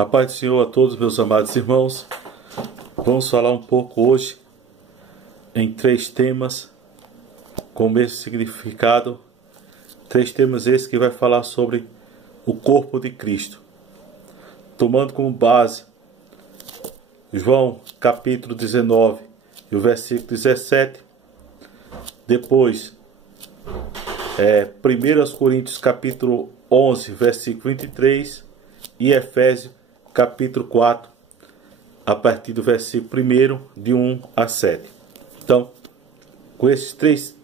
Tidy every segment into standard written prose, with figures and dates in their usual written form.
A paz do Senhor a todos, meus amados irmãos. Vamos falar um pouco hoje em 3 temas com o mesmo significado. 3 temas esses que vai falar sobre o corpo de Cristo, tomando como base João capítulo 19 e o versículo 17. Depois 1 Coríntios capítulo 11, versículo 23 e Efésios capítulo 4, a partir do versículo 1, de 1 a 7. Então, com esses 3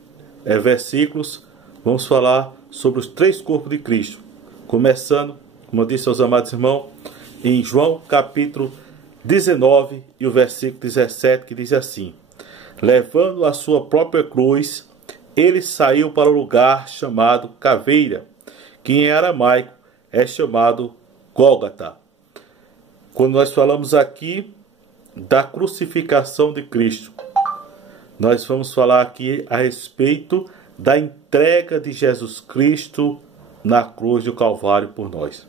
versículos, vamos falar sobre os 3 corpos de Cristo. Começando, como eu disse aos amados irmãos, em João capítulo 19 e o versículo 17, que diz assim: levando a sua própria cruz, ele saiu para o lugar chamado Caveira, que em aramaico é chamado Gólgota. Quando nós falamos aqui da crucificação de Cristo, nós vamos falar aqui a respeito da entrega de Jesus Cristo na cruz do Calvário por nós.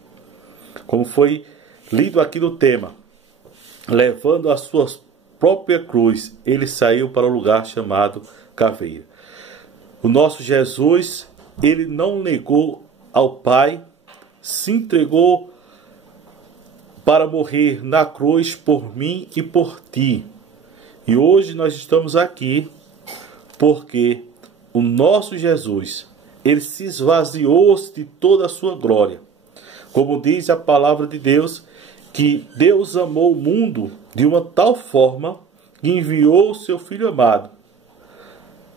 Como foi lido aqui no tema, levando a sua própria cruz, ele saiu para o lugar chamado Caveira. O nosso Jesus, ele não negou ao Pai, se entregou para morrer na cruz por mim e por ti. E hoje nós estamos aqui porque o nosso Jesus, ele se esvaziou de toda a sua glória. Como diz a palavra de Deus, que Deus amou o mundo de uma tal forma que enviou o seu Filho amado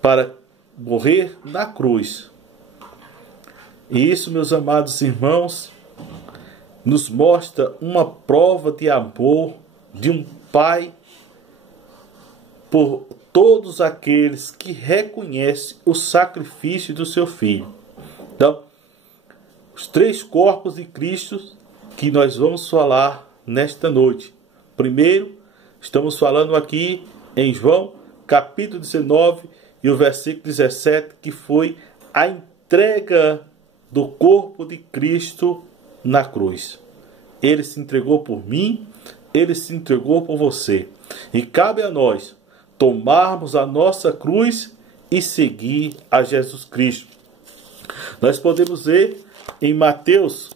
para morrer na cruz. E isso, meus amados irmãos, nos mostra uma prova de amor de um Pai por todos aqueles que reconhecem o sacrifício do seu Filho. Então, os 3 corpos de Cristo que nós vamos falar nesta noite. Primeiro, estamos falando aqui em João capítulo 19 e o versículo 17, que foi a entrega do corpo de Cristo na cruz. Ele se entregou por mim, ele se entregou por você. E cabe a nós tomarmos a nossa cruz e seguir a Jesus Cristo. Nós podemos ver em Mateus,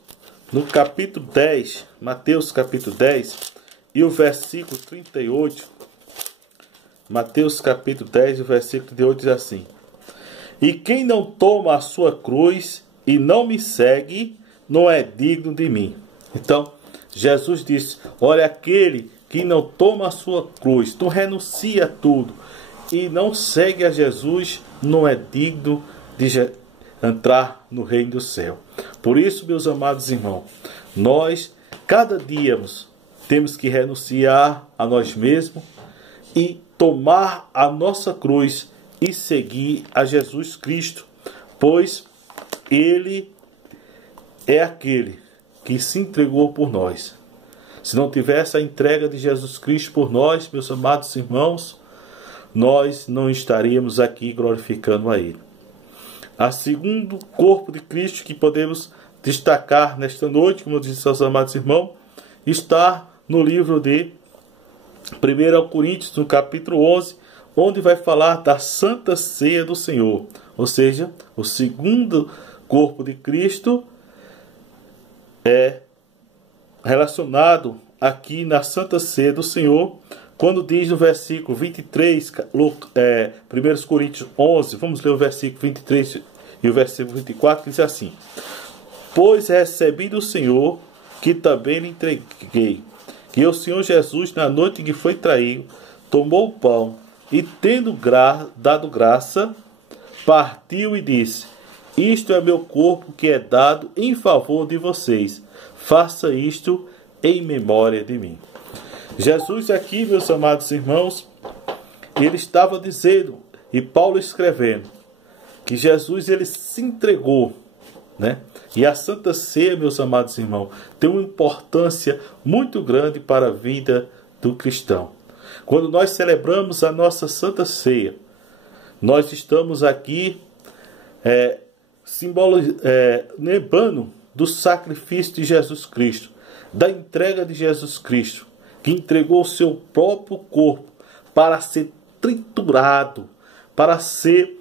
no capítulo 10, Mateus capítulo 10 e o versículo 38. Mateus capítulo 10 e o versículo 38 diz assim: e quem não toma a sua cruz e não me segue, não é digno de mim. Então, Jesus disse: olha, aquele que não toma a sua cruz, não renuncia a tudo e não segue a Jesus, não é digno de entrar no reino do céu. Por isso, meus amados irmãos, nós, cada dia, temos que renunciar a nós mesmos e tomar a nossa cruz e seguir a Jesus Cristo, pois Ele é aquele que se entregou por nós. Se não tivesse a entrega de Jesus Cristo por nós, meus amados irmãos, nós não estaríamos aqui glorificando a Ele. A segundo corpo de Cristo que podemos destacar nesta noite, como eu disse aos amados irmãos, está no livro de 1 Coríntios, no capítulo 11, onde vai falar da Santa Ceia do Senhor. Ou seja, o segundo corpo de Cristo é relacionado aqui na Santa Ceia do Senhor, quando diz no versículo 23, 1 Coríntios 11, vamos ler o versículo 23 e o versículo 24, que diz assim: pois recebi do Senhor, que também lhe entreguei, que o Senhor Jesus, na noite em que foi traído, tomou o pão e, tendo dado graça, partiu e disse: isto é meu corpo que é dado em favor de vocês. Faça isto em memória de mim. Jesus aqui, meus amados irmãos, ele estava dizendo, e Paulo escrevendo, que Jesus, ele se entregou, né? E a Santa Ceia, meus amados irmãos, tem uma importância muito grande para a vida do cristão. Quando nós celebramos a nossa Santa Ceia, nós estamos aqui lembrando do sacrifício de Jesus Cristo, da entrega de Jesus Cristo, que entregou o seu próprio corpo para ser triturado, para ser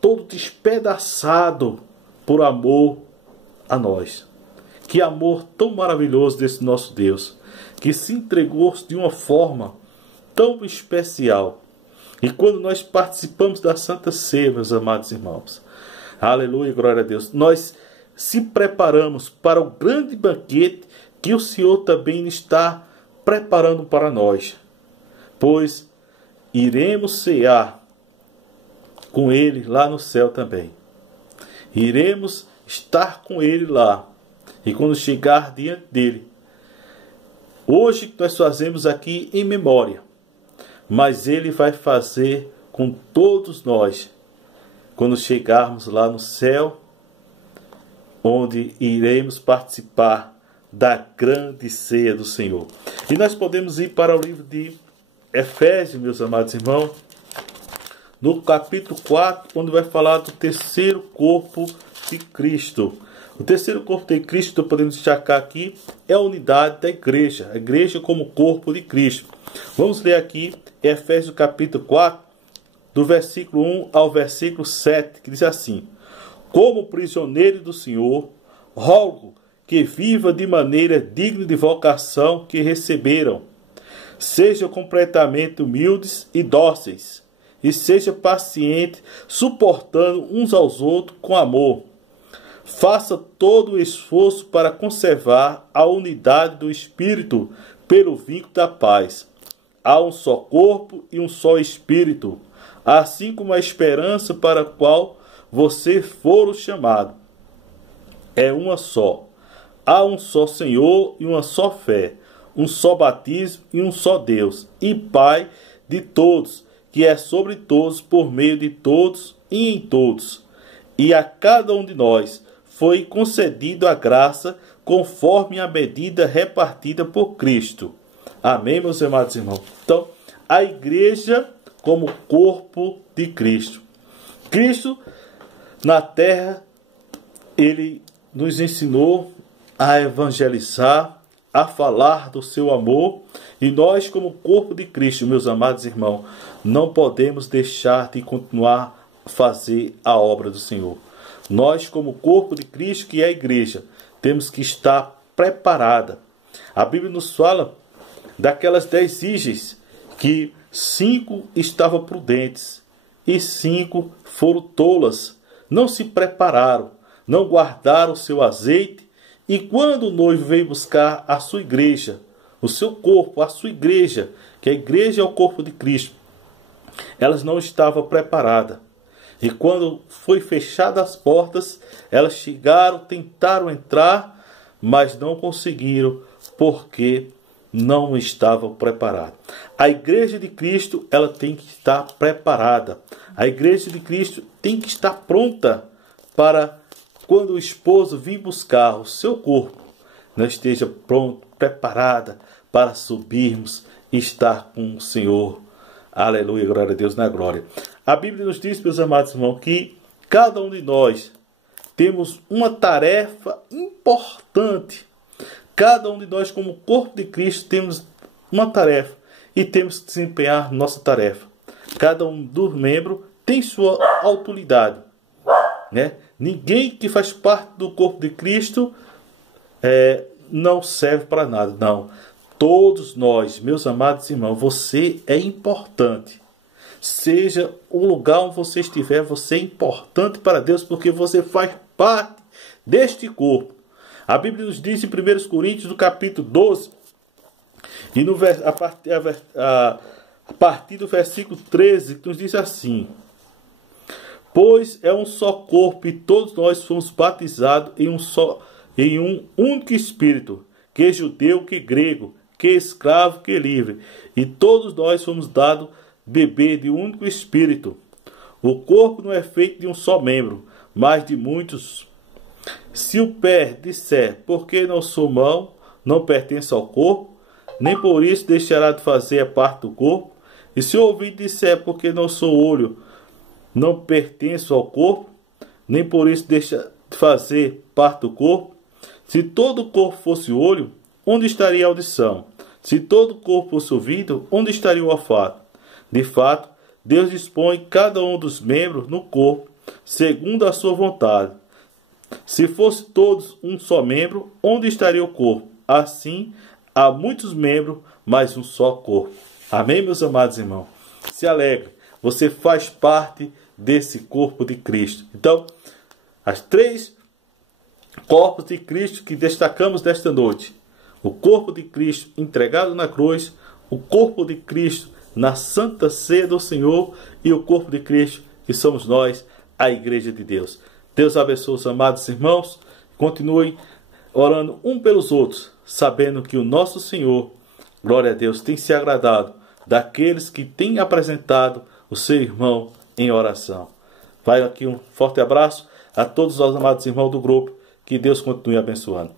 todo despedaçado por amor a nós. Que amor tão maravilhoso desse nosso Deus, que se entregou de uma forma tão especial. E quando nós participamos da Santa Ceia, meus amados irmãos, aleluia, glória a Deus, nós se preparamos para o grande banquete que o Senhor também está preparando para nós, pois iremos cear com Ele lá no céu também. Iremos estar com Ele lá. E quando chegar diante dele, hoje nós fazemos aqui em memória, mas Ele vai fazer com todos nós, quando chegarmos lá no céu, onde iremos participar da grande ceia do Senhor. E nós podemos ir para o livro de Efésios, meus amados irmãos, no capítulo 4, onde vai falar do terceiro corpo de Cristo. O terceiro corpo de Cristo, que podemos destacar aqui, é a unidade da igreja. A igreja como corpo de Cristo. Vamos ler aqui Efésios capítulo 4, do versículo 1 ao versículo 7, que diz assim: como prisioneiro do Senhor, rogo que viva de maneira digna de vocação que receberam. Sejam completamente humildes e dóceis, e seja paciente, suportando uns aos outros com amor. Faça todo o esforço para conservar a unidade do Espírito pelo vínculo da paz. Há um só corpo e um só Espírito, assim como a esperança para a qual você foram chamado é uma só. Há um só Senhor e uma só fé, um só batismo e um só Deus, e Pai de todos, que é sobre todos, por meio de todos e em todos. E a cada um de nós foi concedido a graça conforme a medida repartida por Cristo. Amém, meus amados irmãos? Então, a igreja como corpo de Cristo. Cristo, na terra, Ele nos ensinou a evangelizar, a falar do seu amor. E nós, como corpo de Cristo, meus amados irmãos, não podemos deixar de continuar a fazer a obra do Senhor. Nós, como corpo de Cristo, que é a igreja, temos que estar preparada. A Bíblia nos fala daquelas 10 virgens, que 5 estavam prudentes e 5 foram tolas. Não se prepararam, não guardaram o seu azeite. E quando o noivo veio buscar a sua igreja, o seu corpo, a sua igreja, que a igreja é o corpo de Cristo, elas não estavam preparadas. E quando foi fechadas as portas, elas chegaram, tentaram entrar, mas não conseguiram, porque não estavam preparadas. A igreja de Cristo, ela tem que estar preparada. A igreja de Cristo tem que estar pronta para quando o esposo vir buscar o seu corpo, não esteja pronto, preparada para subirmos e estar com o Senhor. Aleluia, glória a Deus na glória. A Bíblia nos diz, meus amados irmãos, que cada um de nós temos uma tarefa importante. Cada um de nós, como corpo de Cristo, temos uma tarefa e temos que desempenhar nossa tarefa. Cada um dos membros tem sua autoridade, né? Ninguém que faz parte do corpo de Cristo não serve para nada, não. Todos nós, meus amados irmãos, você é importante. Seja o lugar onde você estiver, você é importante para Deus, porque você faz parte deste corpo. A Bíblia nos diz em 1 Coríntios, no capítulo 12, e a partir do versículo 13, que nos diz assim: pois é um só corpo, e todos nós fomos batizados em um único Espírito, que é judeu, que é grego, que é escravo, que é livre, e todos nós fomos dados beber de um único Espírito. O corpo não é feito de um só membro, mas de muitos. Se o pé disser, porque não sou mão, não pertence ao corpo, nem por isso deixará de fazer a parte do corpo. E se o ouvido disser, porque não sou olho, não pertenço ao corpo, nem por isso deixa de fazer parte do corpo. Se todo o corpo fosse olho, onde estaria a audição? Se todo o corpo fosse ouvido, onde estaria o olfato? De fato, Deus dispõe cada um dos membros no corpo, segundo a sua vontade. Se fosse todos um só membro, onde estaria o corpo? Assim, há muitos membros, mas um só corpo. Amém, meus amados irmãos? Se alegre, você faz parte desse corpo de Cristo. Então, as 3 corpos de Cristo que destacamos nesta noite: o corpo de Cristo entregado na cruz, o corpo de Cristo na Santa Ceia do Senhor e o corpo de Cristo que somos nós, a Igreja de Deus. Deus abençoe os amados irmãos. Continuem orando um pelos outros, sabendo que o nosso Senhor, glória a Deus, tem se agradado daqueles que têm apresentado o seu irmão em oração. Vai aqui um forte abraço a todos os amados irmãos do grupo. Que Deus continue abençoando.